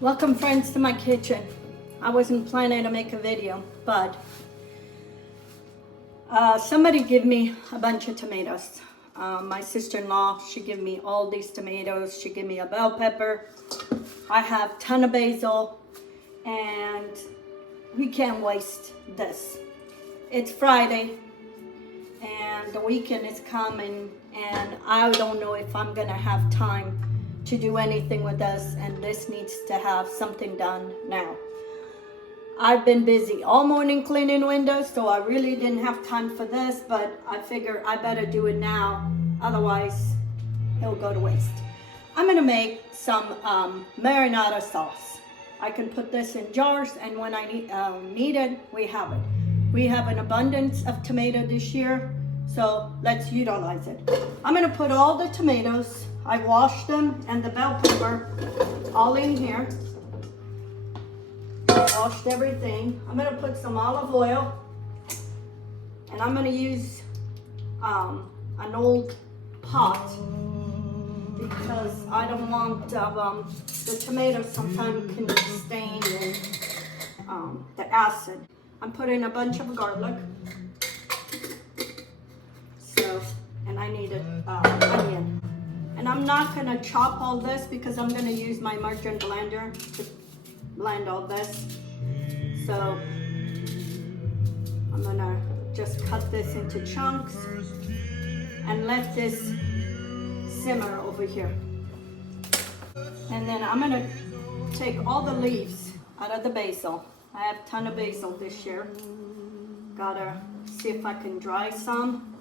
Welcome friends to my kitchen. I wasn't planning to make a video, but somebody gave me a bunch of tomatoes. My sister-in-law, she gave me all these tomatoes. She gave me a bell pepper. I have a ton of basil, and we can't waste this. It's Friday, and the weekend is coming, and I don't know if I'm gonna have time to do anything with this, and this needs to have something done now. I've been busy all morning cleaning windows, so I really didn't have time for this, but I figure I better do it now, otherwise it'll go to waste. I'm gonna make some marinara sauce. I can put this in jars, and when I need it, we have it. We have an abundance of tomato this year, so let's utilize it. I'm gonna put all the tomatoes, I washed them, and the bell pepper all in here. Washed everything. I'm gonna put some olive oil, and I'm gonna use an old pot because I don't want the tomatoes sometimes can stain the acid. I'm putting a bunch of garlic. So, and I need an onion. And I'm not gonna chop all this because I'm gonna use my margarine blender to blend all this. So I'm gonna just cut this into chunks and let this simmer over here. And then I'm gonna take all the leaves out of the basil. I have a ton of basil this year. Gotta see if I can dry some,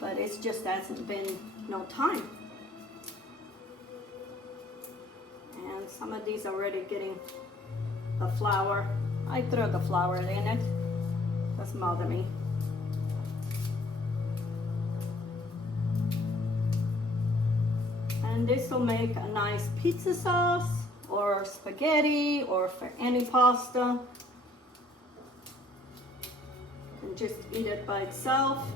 but it's just hasn't been no time. And some of these are already getting the flour. I throw the flour in it. Doesn't bother me. And this will make a nice pizza sauce or spaghetti or for any pasta. You can just eat it by itself,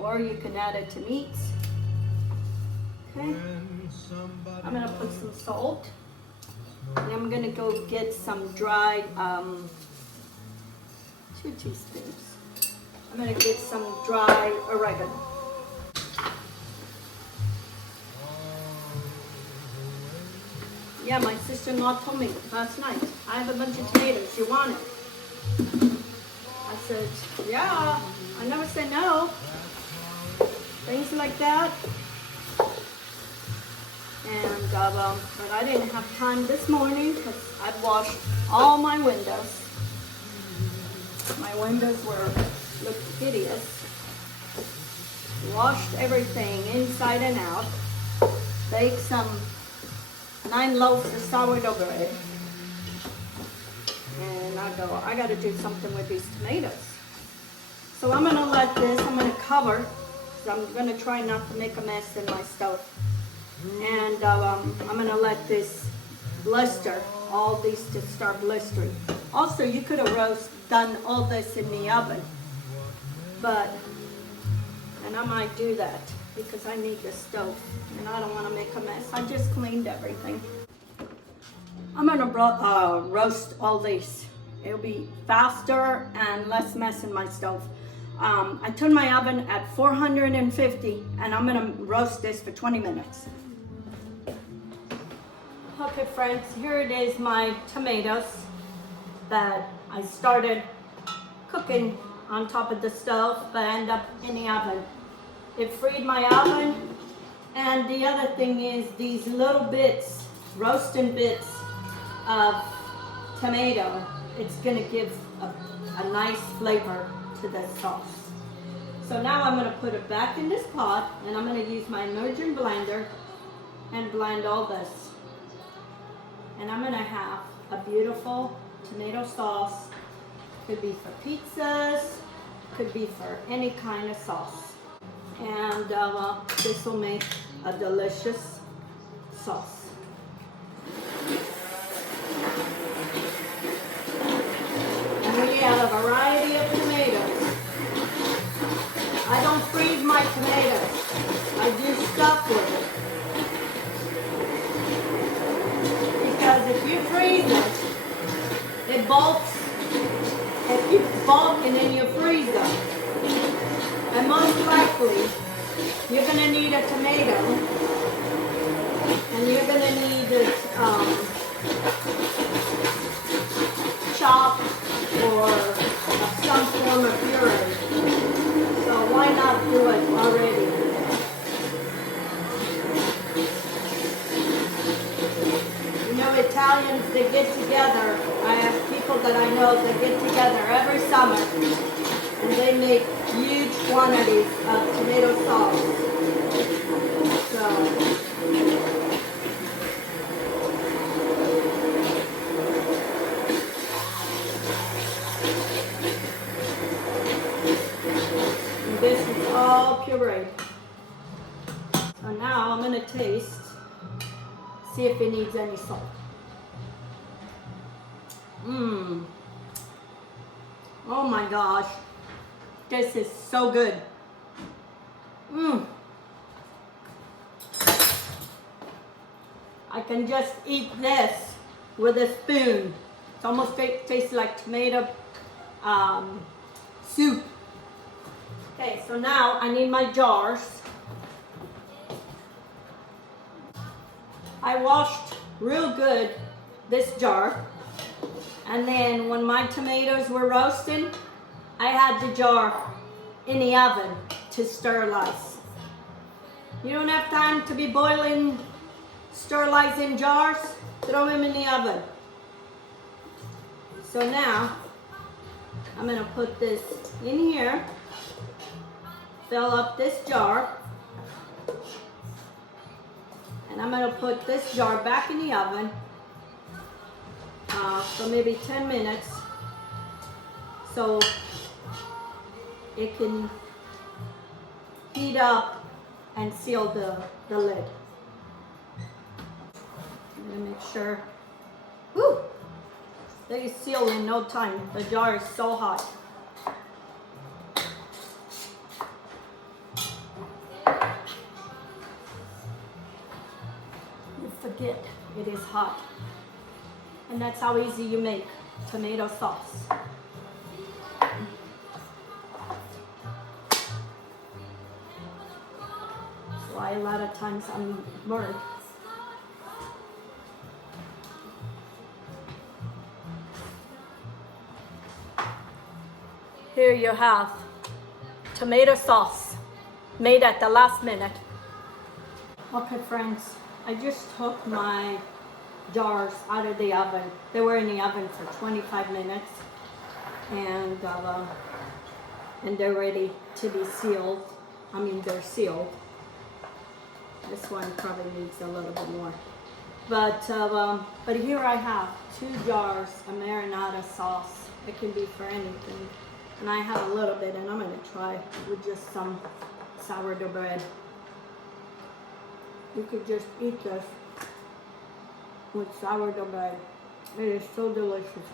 or you can add it to meats. Okay. I'm gonna put some salt, and I'm gonna go get some dried 2 teaspoons. I'm gonna get some dry oregano. Yeah, my sister-in-law told me last night, I have a bunch of tomatoes, you want it? I said, yeah, I never said no. Things like that. And but I didn't have time this morning because I'd washed all my windows. My windows looked hideous. Washed everything inside and out. Baked some 9 loaves of sourdough bread. And I gotta do something with these tomatoes. So I'm gonna I'm gonna cover, because I'm gonna try not to make a mess in my stove. And I'm gonna let this blister, all these to start blistering. Also, you could have done all this in the oven, and I might do that because I need the stove and I don't want to make a mess. I just cleaned everything. I'm gonna roast all these. It'll be faster and less mess in my stove. I turned my oven at 450, and I'm gonna roast this for 20 minutes. Okay friends, here it is, my tomatoes that I started cooking on top of the stove but end up in the oven. It freed my oven, and the other thing is these little bits, roasting bits of tomato, it's gonna give a nice flavor to the sauce. So now I'm gonna put it back in this pot, and I'm gonna use my margarine blender and blend all this. And I'm gonna have a beautiful tomato sauce. Could be for pizzas, could be for any kind of sauce. And this will make a delicious sauce. And we have a variety of tomatoes. I don't freeze my tomatoes. I do stuff with it. you freeze it, it bulks. It keeps bulking and you freeze them. And most likely, you're going to need a tomato. And you're going to need it chopped or some form of puree. So why not do it already? You know, Italians, they get together. I have people that I know that get together every summer and they make huge quantities of tomato sauce. So this is all puree. So now I'm going to taste, see if it needs any salt. Oh my gosh. This is so good. I can just eat this with a spoon. It almost tastes like tomato soup. Okay, so now I need my jars. I washed real good this jar. And then when my tomatoes were roasting, I had the jar in the oven to sterilize. You don't have time to be boiling, sterilizing jars, throw them in the oven. So now, I'm gonna put this in here, fill up this jar, and I'm gonna put this jar back in the oven for maybe 10 minutes so it can heat up and seal the lid. I'm gonna make sure, whoo, they seal in no time. The jar is so hot. You forget it is hot. And that's how easy you make tomato sauce. Why a lot of times I'm burnt. Here you have tomato sauce made at the last minute. Okay friends, I just took my jars out of the oven. They were in the oven for 25 minutes and they're ready to be sealed. I mean, they're sealed. This one probably needs a little bit more. But here I have 2 jars of marinara sauce. It can be for anything. And I have a little bit, and I'm going to try with just some sourdough bread. You could just eat this with sourdough bread. It is so delicious.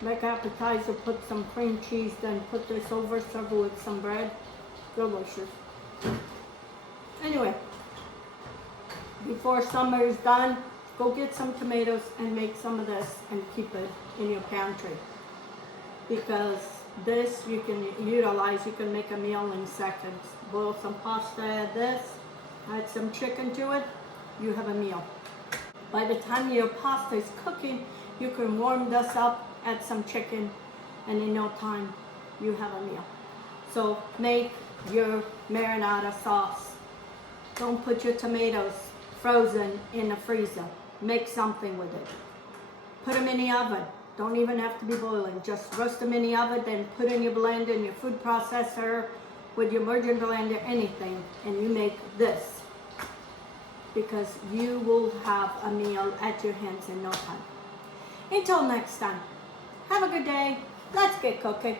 Make appetizer, put some cream cheese, then put this over, serve it with some bread. Delicious. Anyway, before summer is done, go get some tomatoes and make some of this and keep it in your pantry. Because this you can utilize, you can make a meal in seconds. Boil some pasta, add this, add some chicken to it, you have a meal. By the time your pasta is cooking, you can warm this up, add some chicken, and in no time, you have a meal. So make your marinara sauce. Don't put your tomatoes frozen in the freezer. Make something with it. Put them in the oven. Don't even have to be boiling. Just roast them in the oven, then put in your blender, in your food processor, with your merchant blender, anything, and you make this. Because you will have a meal at your hands in no time. Until next time, have a good day. Let's get cooking.